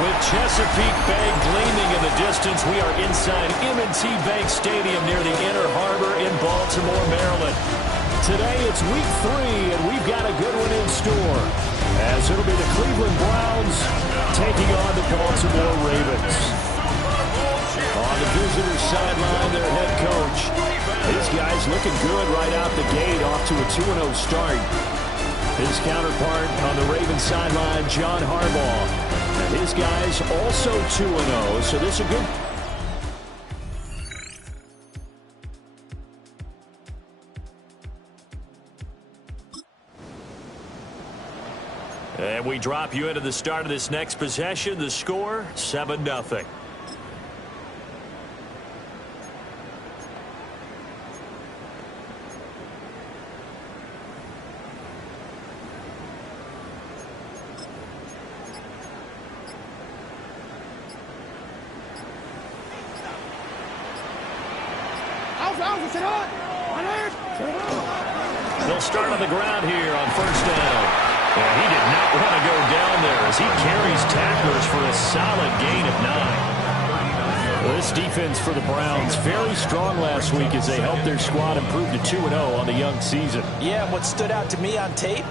With Chesapeake Bay gleaming in the distance, we are inside M&T Bank Stadium near the Inner Harbor in Baltimore, Maryland. Today it's week 3, and we've got a good one in store, as it'll be the Cleveland Browns taking on the Baltimore Ravens. On the visitor's sideline, their head coach. These guys looking good right out the gate, off to a 2-0 start. His counterpart on the Ravens sideline, John Harbaugh. And his guys also 2-0, so this is a good... And we drop you into the start of this next possession. The score, 7-0. They'll start on the ground here on first down. And he did not want to go down there as he carries tacklers for a solid gain of 9. Well, this defense for the Browns very strong last week as they helped their squad improve to 2-0 on the young season. Yeah, what stood out to me on tape,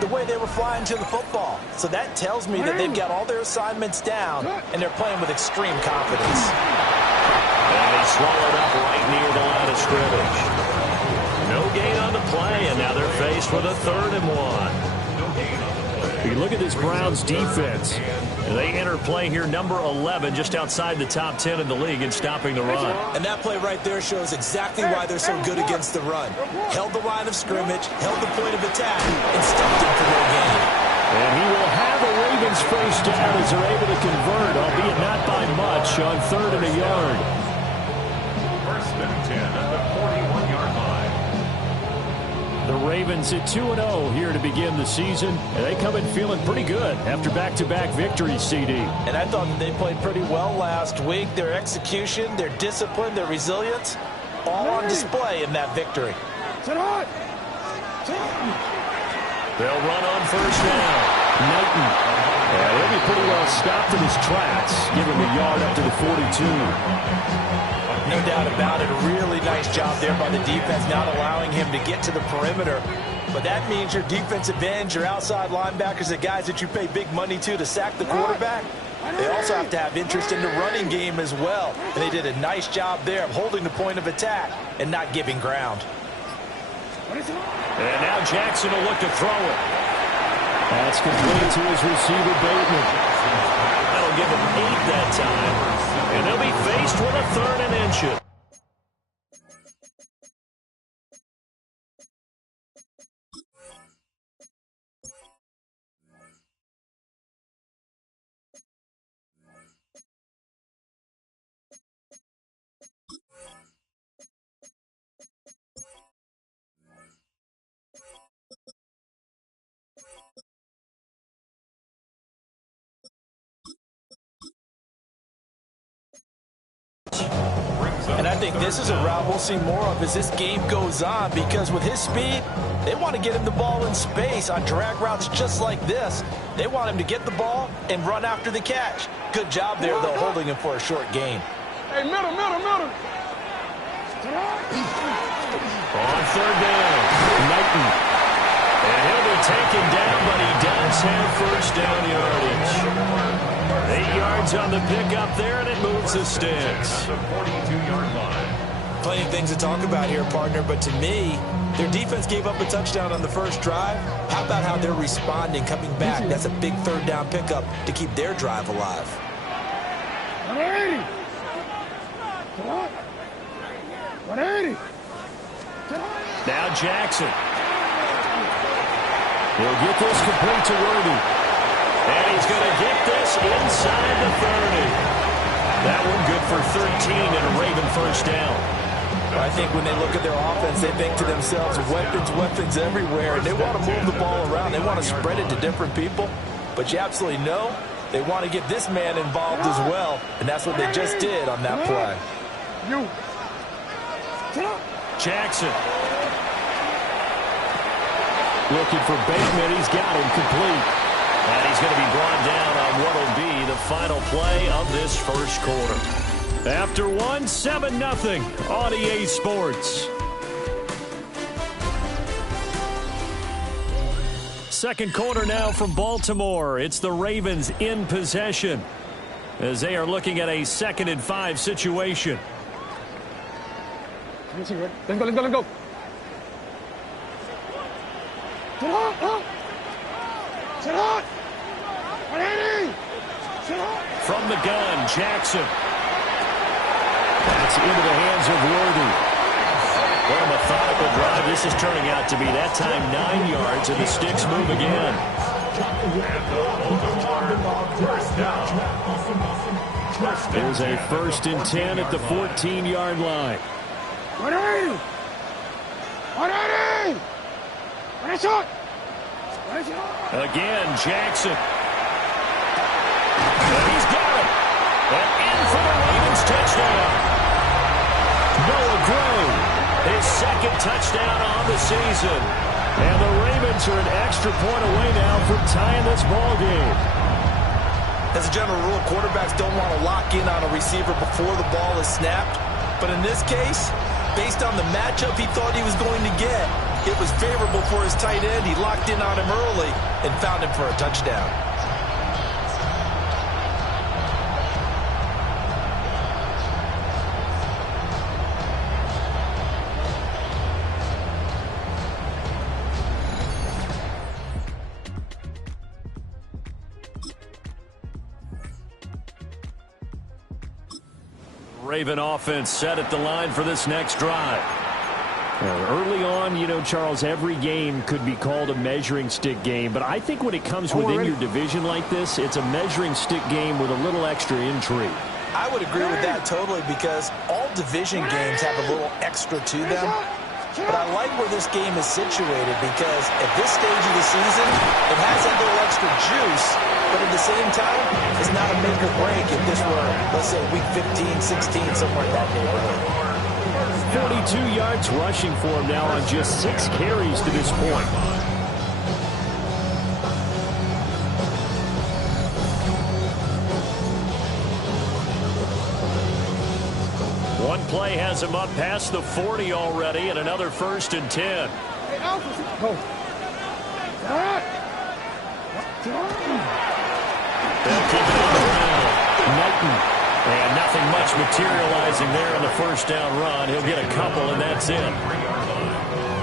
the way they were flying to the football. So that tells me that they've got all their assignments down, and they're playing with extreme confidence. And he swallowed up right near the line of scrimmage. No gain on the play, and now they're faced with a 3rd and 1. You look at this Browns defense. They enter play here number 11, just outside the top 10 in the league in stopping the run. And that play right there shows exactly why they're so good against the run. Held the line of scrimmage, held the point of attack, and stopped him for their gain. And he will have a Ravens first down as they're able to convert, albeit not by much, on 3rd and a yard. First and 10 at the 41-yard line. The Ravens at 2-0 here to begin the season, and they come in feeling pretty good after back-to-back victories, CD. And I thought that they played pretty well last week. Their execution, their discipline, their resilience, all on display in that victory. They'll run on first down. Knighton. And he'll be pretty well stopped in his tracks. Give him a yard up to the 42. No doubt about it. A really nice job there by the defense, not allowing him to get to the perimeter. But that means your defensive ends, your outside linebackers, the guys that you pay big money to sack the quarterback, they also have to have interest in the running game as well. And they did a nice job there of holding the point of attack and not giving ground. And now Jackson will look to throw it. That's complete to his receiver, Bateman. That'll give him 8 that time. And they'll be faced with a 3rd and inches. And I think this is a route we'll see more of as this game goes on, because with his speed, they want to get him the ball in space on drag routes just like this. They want him to get the ball and run after the catch. Good job there, though, holding him for a short gain. Hey, middle. On 3rd down, Knighton. And he'll be taken down, but he does have first down yardage. 8 yards on the pickup there, and it moves the sticks. The 42-yard line. Plenty of things to talk about here, partner, but to me, their defense gave up a touchdown on the first drive. How about how they're responding, coming back? That's a big 3rd down pickup to keep their drive alive. 180. 180. Now Jackson. He'll get this complete to Worthy. And he's going to get this inside the 30. That one good for 13 and a Raven first down. I think when they look at their offense, they think to themselves, weapons, weapons everywhere. And they want to move the ball around. They want to spread it to different people. But you absolutely know they want to get this man involved as well. And that's what they just did on that play. Jackson. Looking for Bateman. He's got him complete. And he's going to be brought down on what will be the final play of this first quarter. After 7-0 on EA Sports. Second quarter now from Baltimore. It's the Ravens in possession as they are looking at a 2nd and 5 situation. Let's go, let's go. Sit on. From the gun, Jackson. That's into the hands of Worthy. What a methodical drive. This is turning out to be that time 9 yards, and the sticks move again. There's a 1st and 10 at the 14-yard line. Again, Jackson. And he's got it. And in for the Ravens touchdown. Noah Gray, his 2nd touchdown on the season. And the Ravens are an extra point away now from tying this ball game. As a general rule, quarterbacks don't want to lock in on a receiver before the ball is snapped. But in this case, based on the matchup he thought he was going to get, it was favorable for his tight end. He locked in on him early and found him for a touchdown. Raven offense set at the line for this next drive. Early on, you know, Charles, every game could be called a measuring stick game, but I think when it comes within your division like this, it's a measuring stick game with a little extra intrigue. I would agree with that totally because all division games have a little extra to them. But I like where this game is situated because at this stage of the season, it has that little extra juice, but at the same time, it's not a make or break if this were, let's say, week 15, 16, somewhere in that neighborhood. 42 yards rushing for him now on just 6 carries to this point. One play has him up past the 40 already, and another 1st and 10. They'll keep it on the ground. Knighton. And nothing much materializing there in the 1st down run. He'll get a couple, and that's it.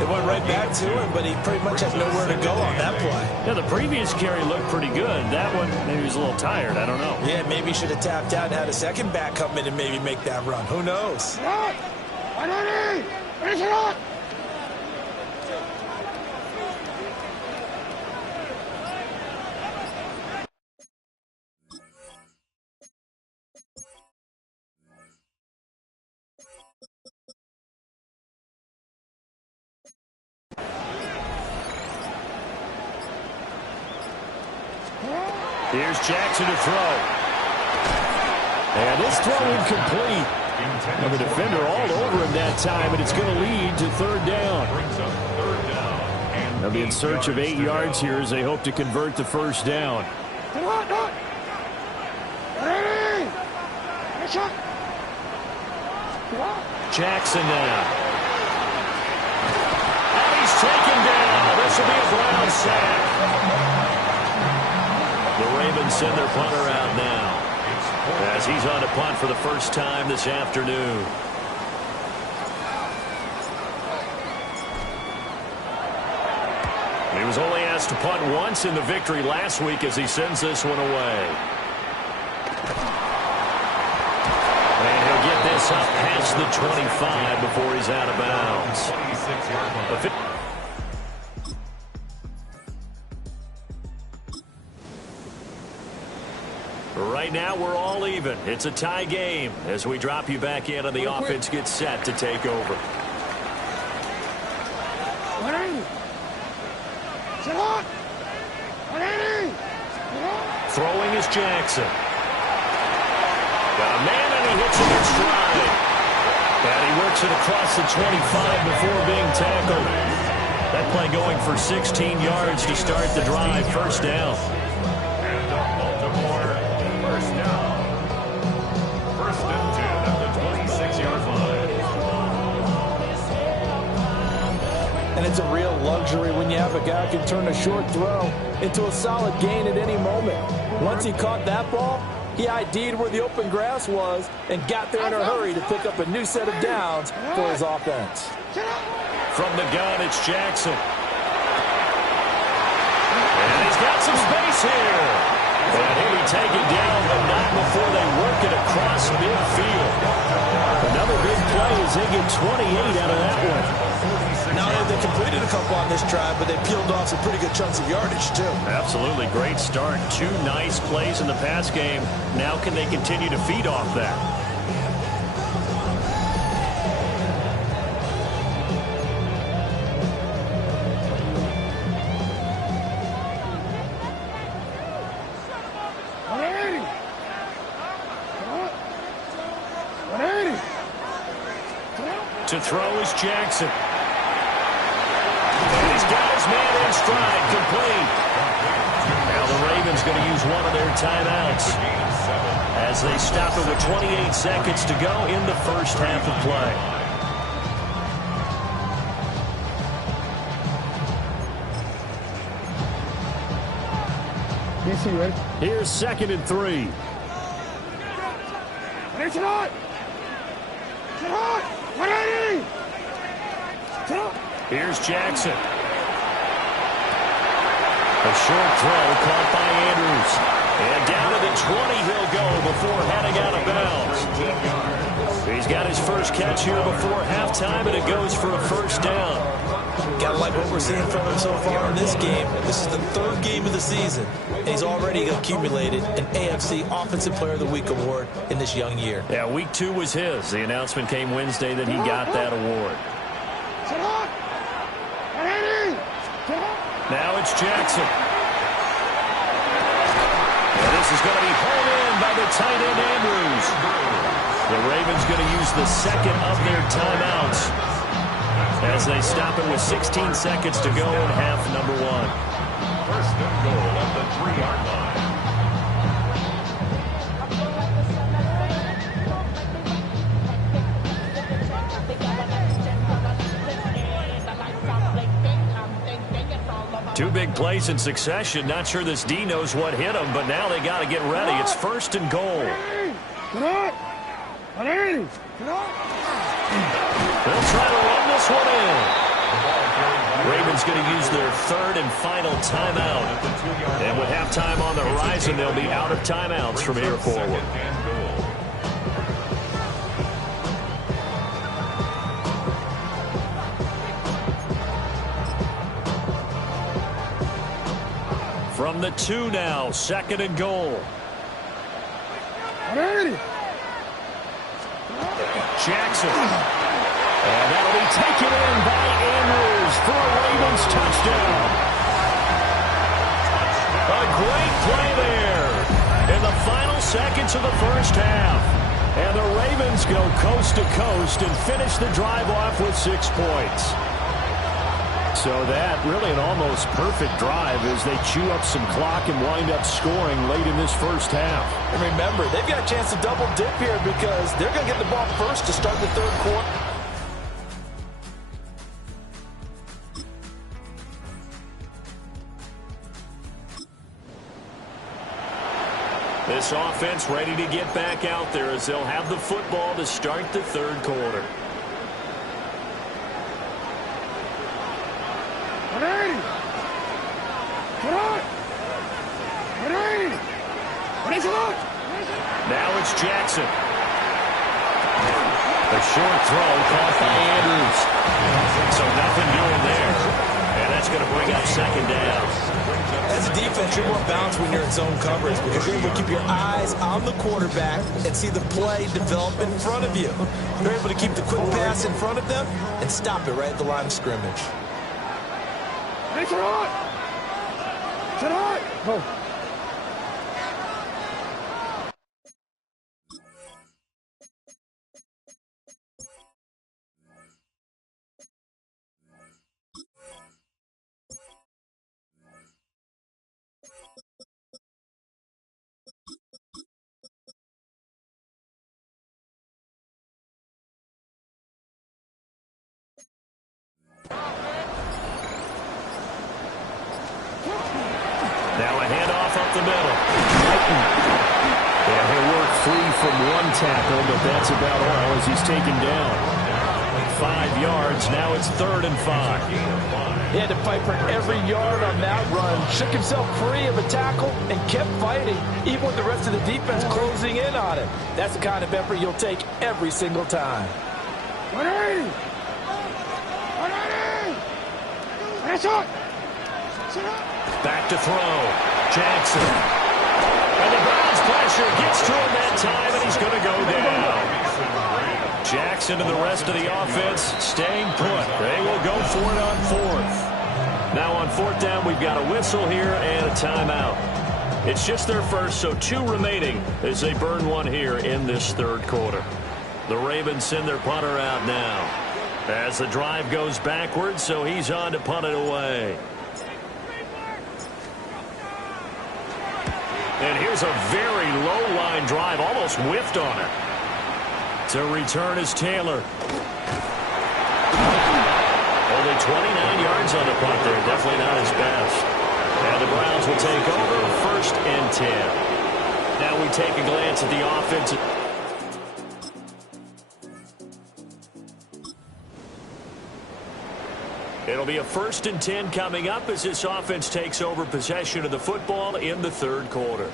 It went right back to him, but he pretty much had nowhere to go on that play. Yeah, the previous carry looked pretty good. That one, maybe he was a little tired. I don't know. Yeah, maybe he should have tapped out and had a second back come in and maybe make that run. Who knows? Here's Jackson to throw. And this throw incomplete. And the defender all over him that time, and it's going to lead to 3rd down. They'll be in search of 8 yards here as they hope to convert the 1st down. Jackson now. And he's taken down. This will be a Brown sack. The Ravens send their punter out now as he's on to punt for the first time this afternoon. He was only asked to punt once in the victory last week as he sends this one away. And he'll get this up past the 25 before he's out of bounds. Right now, we're all even. It's a tie game as we drop you back in and the offense gets set to take over. Throwing is Jackson. Got a man, and he hits him in stride. And he works it across the 25 before being tackled. That play going for 16 yards to start the drive. First down. And Baltimore, first down. First and 10 at the 26-yard line. And it's a real luxury when you have a guy who can turn a short throw into a solid gain at any moment. Once he caught that ball, he ID'd where the open grass was and got there in a hurry to pick up a new set of downs for his offense. From the gun, it's Jackson. And he's got some space here. And he'll be taken down, but not before they work it across midfield. Another big play as they get 28 out of that one. Not only they completed a couple on this drive, but they peeled off some pretty good chunks of yardage, too. Absolutely. Great start. 2 nice plays in the pass game. Now can they continue to feed off that? To throw is Jackson. And he's got his man in stride, complete. Now the Ravens going to use one of their timeouts as they stop it with 28 seconds to go in the first half of play. Here's 2nd and 3. Here's Jackson. A short throw caught by Andrews. And down to the 20 he'll go before heading out of bounds. He's got his first catch here before halftime, and it goes for a first down. Gotta like what we're seeing from him so far in this game. This is the 3rd game of the season, and he's already accumulated an AFC Offensive Player of the Week award in this young year. Yeah, week 2 was his. The announcement came Wednesday that he got that award. Now it's Jackson. And this is going to be hauled in by the tight end Andrews. The Ravens going to use the second of their timeouts as they stop it with 16 seconds to go in half number 1. First and goal at the 3-yard line. Two big plays in succession. Not sure this D knows what hit him, but now they got to get ready. It's 1st and goal. They'll try to run this one in. Ravens going to use their 3rd and final timeout. And with halftime on the horizon, they'll be out of timeouts from here forward. From the 2 now, 2nd and goal. Jackson. And that'll be taken in by Andrews for a Ravens touchdown. A great play there in the final seconds of the first half. And the Ravens go coast to coast and finish the drive off with 6 points. So that really an almost perfect drive as they chew up some clock and wind up scoring late in this first half. And remember, they've got a chance to double dip here because they're going to get the ball first to start the 3rd quarter. This offense ready to get back out there as they'll have the football to start the 3rd quarter. Now it's Jackson. A short throw caught by Andrews. So nothing doing there. And that's going to bring up 2nd down. As a defense, defense, you're more balanced when you're in zone coverage because you're able to keep your eyes on the quarterback and see the play develop in front of you. You're able to keep the quick pass in front of them and stop it right at the line of scrimmage. Hey, sit on! Sit on! Go. Now a handoff up the middle. Yeah, he'll work free from one tackle, but that's about all as he's taken down. 5 yards. Now it's 3rd and 5. He had to fight for every yard on that run. Shook himself free of a tackle and kept fighting, even with the rest of the defense closing in on him. That's the kind of effort you'll take every single time. Ready! That's it! Sit up! Back to throw. Jackson. And the Browns pressure gets to him that time, and he's going to go down. Jackson and the rest of the offense staying put. They will go for it on 4th. Now on 4th down, we've got a whistle here and a timeout. It's just their first, so 2 remaining as they burn one here in this 3rd quarter. The Ravens send their punter out now as the drive goes backwards, so he's on to punt it away. And here's a very low-line drive, almost whiffed on it. To return is Taylor. Only 29 yards on the punt there. Definitely not his best. And the Browns will take over 1st and 10. Now we take a glance at the offense. It'll be a 1st and 10 coming up as this offense takes over possession of the football in the 3rd quarter.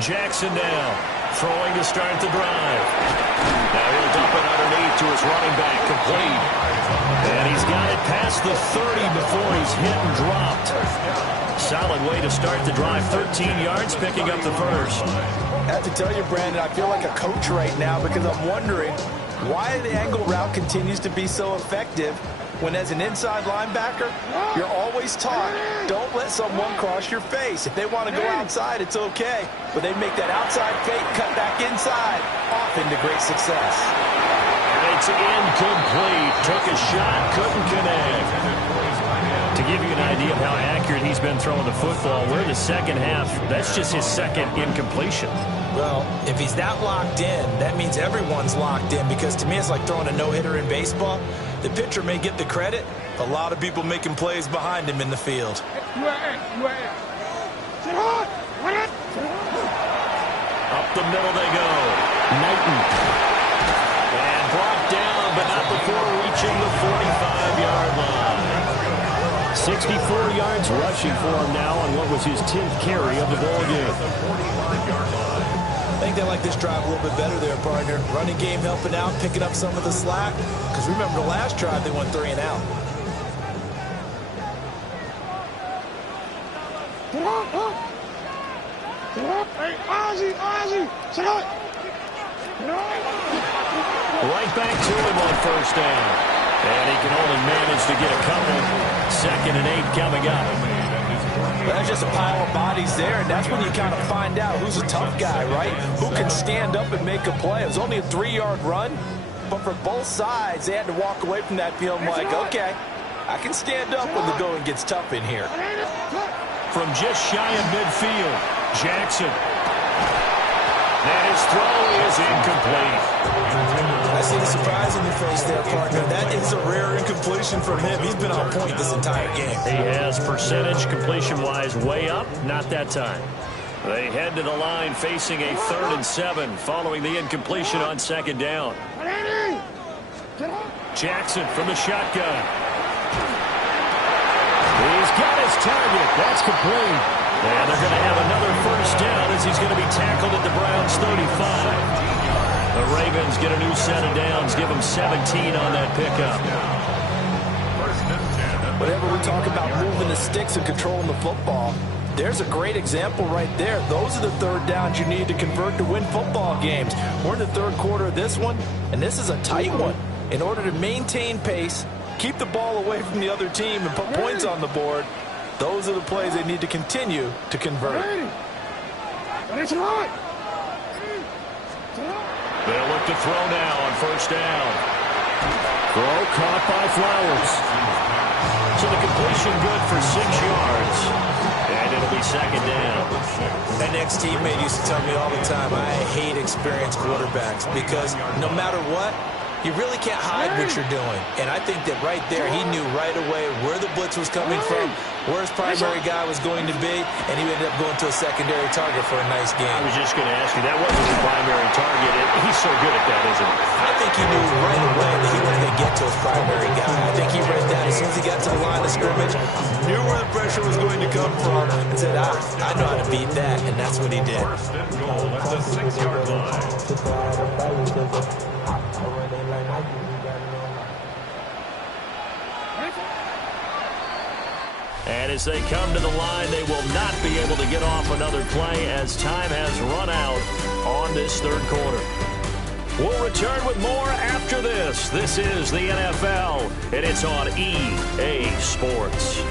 Jackson now throwing to start the drive. Now he'll dump it underneath to his running back, complete. And he's got it past the 30 before he's hit and dropped. Solid way to start the drive. 13 yards, picking up the first. I have to tell you, Brandon, I feel like a coach right now because I'm wondering why the angle route continues to be so effective when as an inside linebacker, you're always taught, don't let someone cross your face. If they want to go outside, it's okay. But they make that outside fake, cut back inside, often to great success. It's incomplete. Took a shot, couldn't connect. To give you an idea of how accurate he's been throwing the football, we're in the second half. That's just his 2nd incompletion. Well, if he's that locked in, that means everyone's locked in because to me it's like throwing a no-hitter in baseball. The pitcher may get the credit. A lot of people making plays behind him in the field. Up the middle they go. Knighton. And brought down, but not before reaching the 45-yard line. 64 yards rushing for him now on what was his 10th carry of the ball game. I think they like this drive a little bit better there, partner. Running game helping out, picking up some of the slack. Because remember the last drive, they went 3 and out. Hey, Ozzie, sit up! Right back to him on 1st down. And he can only manage to get a couple. 2nd and 8 coming up. That's just a pile of bodies there, and that's when you kind of find out who's a tough guy, right? Who can stand up and make a play. It was only a 3-yard run, but for both sides, they had to walk away from that feeling like, okay, I can stand up when the going gets tough in here. From just shy of midfield, Jackson. And his throw is incomplete. I see the surprise on your face there, partner. That is a rare incompletion from him. He's been on point this entire game. He has percentage completion-wise way up, not that time. They head to the line facing a 3rd and 7 following the incompletion on 2nd down. Jackson from the shotgun. He's got his target. That's complete. And they're going to have another 1st down as he's going to be tackled at the Browns' 35. The Ravens get a new set of downs, give them 17 on that pickup. Whenever we talk about moving the sticks and controlling the football, there's a great example right there. Those are the third downs you need to convert to win football games. We're in the third quarter of this one, and this is a tight one. In order to maintain pace, keep the ball away from the other team, and put points on the board, those are the plays they need to continue to convert. They'll look to throw now on first down. Throw caught by Flowers. So the completion good for 6 yards. And it'll be second down. An ex-teammate used to tell me all the time, I hate experienced quarterbacks because no matter what, you really can't hide what you're doing. And I think that right there, he knew right away where the blitz was coming from, where his primary guy was going to be, and he ended up going to a secondary target for a nice game. I was just going to ask you, that wasn't his primary target. He's so good at that, isn't he? I think he knew right away that he wasn't going to get to his primary guy. I think he read that as soon as he got to the line of scrimmage, knew where the pressure was going to come from, and said, I know how to beat that, and that's what he did. First and goal at the 6-yard line. And as they come to the line, they will not be able to get off another play as time has run out on this third quarter. We'll return with more after this. This is the NFL, and it's on EA Sports.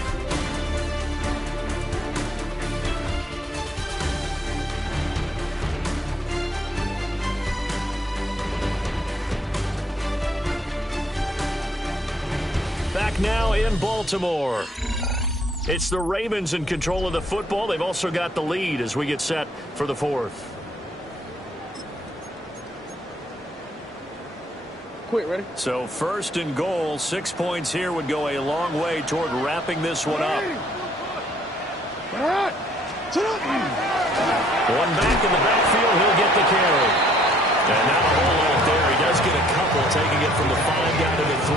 Back now in Baltimore. It's the Ravens in control of the football. They've also got the lead as we get set for the fourth. Quick, ready? So first and goal, 6 points here would go a long way toward wrapping this one up. All right. One back in the backfield, he'll get the carry. And not a whole lot there. He does get a couple, taking it from the 5 down to the 3.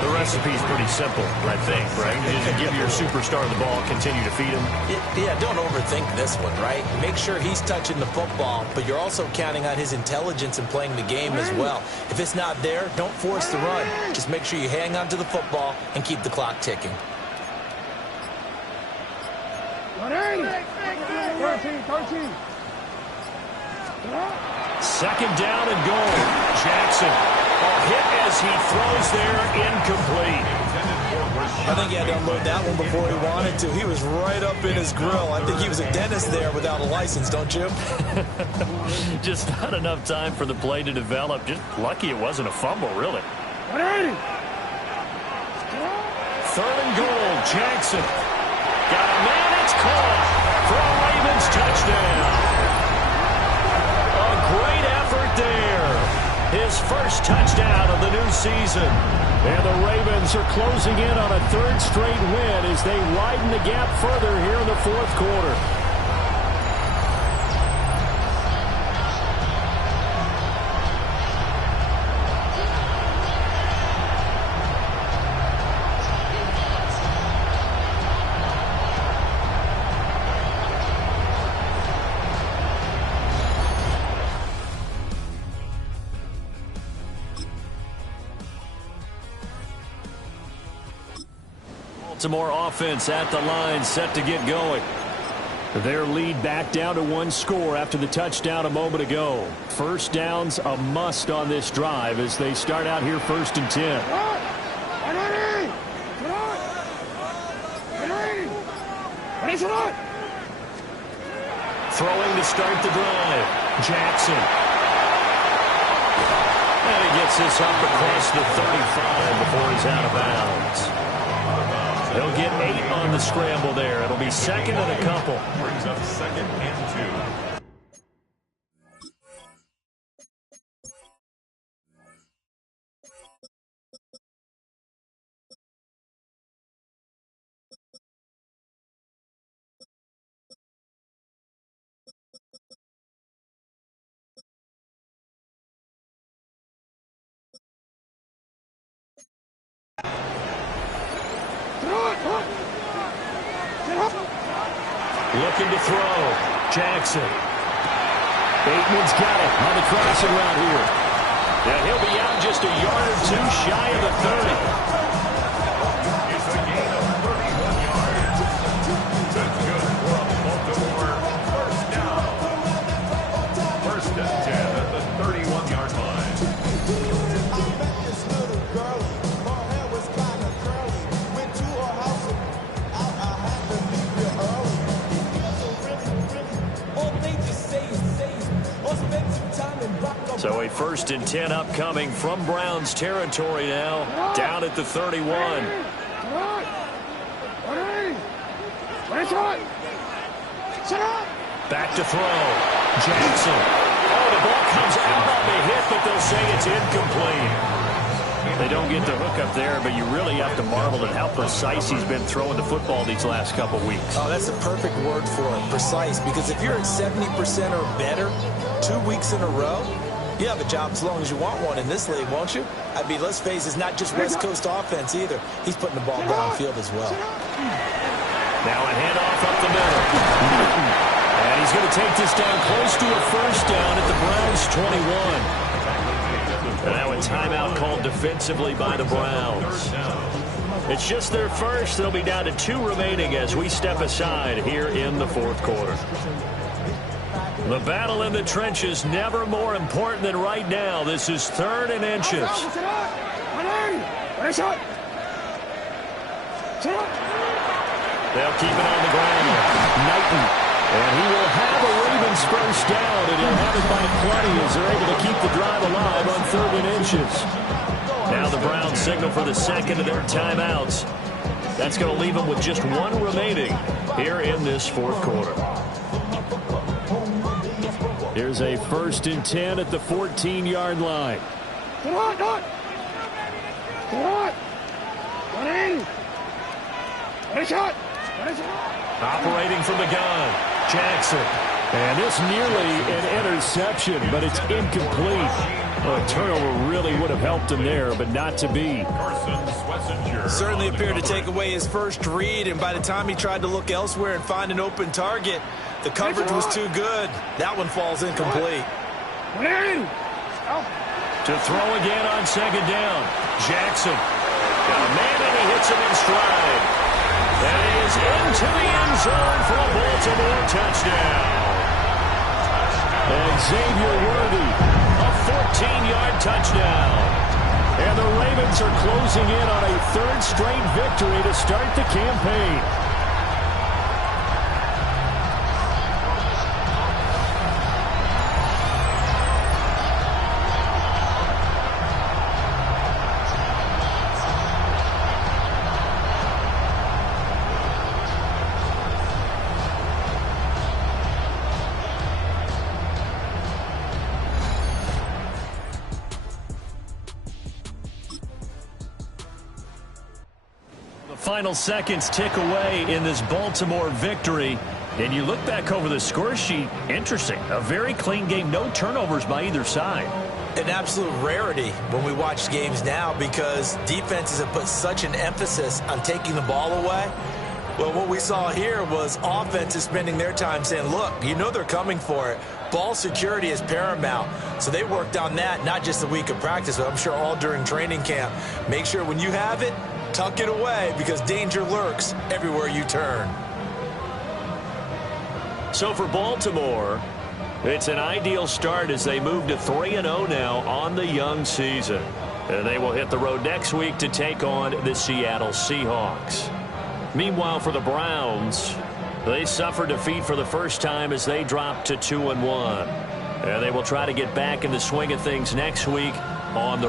The recipe's pretty simple, I think, right? Just give your superstar the ball, continue to feed him. Yeah, don't overthink this one, right? Make sure he's touching the football, but you're also counting on his intelligence in playing the game as well. If it's not there, don't force the run. Just make sure you hang on to the football and keep the clock ticking. 13. Second down and goal. Jackson. A hit as he throws there, incomplete. I think he had to unload that one before he wanted to. He was right up in his grill. I think he was a dentist there without a license, don't you? Just not enough time for the play to develop. Just lucky it wasn't a fumble, really. 180. Third and goal. Jackson. Got a man. It's caught for a Ravens touchdown. A great effort there. His first touchdown of the new season. And the Ravens are closing in on a third straight win as they widen the gap further here in the fourth quarter. Baltimore offense at the line, set to get going. Their lead back down to 1 score after the touchdown a moment ago. First down's a must on this drive as they start out here first and 10. Throwing to start the drive. Jackson. And he gets this up across the 35 before he's out of bounds. They'll get 8 on the scramble there. It'll be second and a couple. Brings up second and 2. Looking to throw. Jackson. Bateman's got it on the crossing route here. And he'll be out just a yard or two shy of the 30. It's a gain of 31 yards. That's good for a Baltimore first down. First and 10 at the 31-yard line. I met this little girlie. Her hair was kind of curly. Went to her house and I had to leave real early. All they just say is or spend some time in rock. So a 1st and 10 upcoming from Browns territory now. Down at the 31. Back to throw. Jackson. Oh, the ball comes out on the hit, but they'll say it's incomplete. They don't get the hook up there, but you really have to marvel at how precise he's been throwing the football these last couple weeks. Oh, that's a perfect word for it, precise, because if you're at 70% or better 2 weeks in a row, you have a job as long as you want one in this league, won't you? I mean, let's face it, it's not just West Coast offense either. He's putting the ball downfield as well. Now a handoff up the middle. And he's going to take this down close to a first down at the Browns' 21. And now a timeout called defensively by the Browns. It's just their first. They'll be down to 2 remaining as we step aside here in the 4th quarter. The battle in the trenches never more important than right now. This is 3rd and inches. They'll keep it on the ground. Knighton. And he will have a Ravens first down, and he'll have it by plenty as they're able to keep the drive alive on 3rd and inches. Now the Browns signal for the second of their timeouts. That's going to leave them with just 1 remaining here in this 4th quarter. Here's a 1st and 10 at the 14-yard line. Operating from the gun, Jackson. And this nearly an interception, but it's incomplete. Well, a turnover really would have helped him there, but not to be. Certainly appeared to take away his first read, and by the time he tried to look elsewhere and find an open target, the coverage was too good. That one falls incomplete. To throw again on 2nd down. Jackson. Got a man, and he hits him in stride. That is into the end zone for a Baltimore touchdown. Xavier Worthy, a 14-yard touchdown. And the Ravens are closing in on a 3rd straight victory to start the campaign. Final seconds tick away in this Baltimore victory. And you look back over the score sheet, interesting. A very clean game, no turnovers by either side. An absolute rarity when we watch games now because defenses have put such an emphasis on taking the ball away. Well, what we saw here was offenses spending their time saying, look, you know they're coming for it. Ball security is paramount. So they worked on that, not just a week of practice, but I'm sure all during training camp. Make sure when you have it, tuck it away because danger lurks everywhere you turn. So for Baltimore, it's an ideal start as they move to 3-0 now on the young season. And they will hit the road next week to take on the Seattle Seahawks. Meanwhile, for the Browns, they suffered defeat for the first time as they dropped to 2-1. And they will try to get back in the swing of things next week on the